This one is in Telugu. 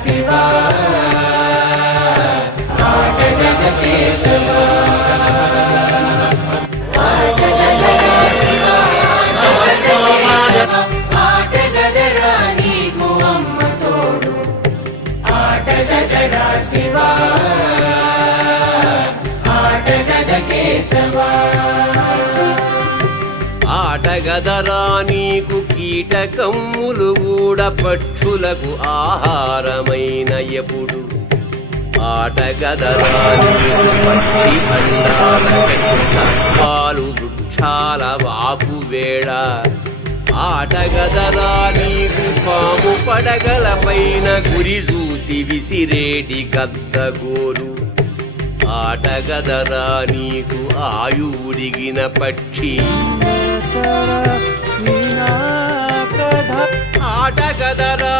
శివా ఆటగద కేశవా ఆటగదరా నీకు అమ్మ తోడు ఆటగదరా శివా ఆటగద కేశవా ఆటగదరా నీకు కీటకమ్ములు కూడా పక్షులకు ఆహారమైన ఎప్పుడు ఆటగదరా నీకు పక్షి అండాల సర్పాలు వృక్షాల వాపు వేళ ఆటగదరా నీకు పాము పడగల పైన గురి చూసి విసిరేటి గద్దగోరు ఆటగదరా నీకు ఆయుడిగిన పక్షి ఆటగదరా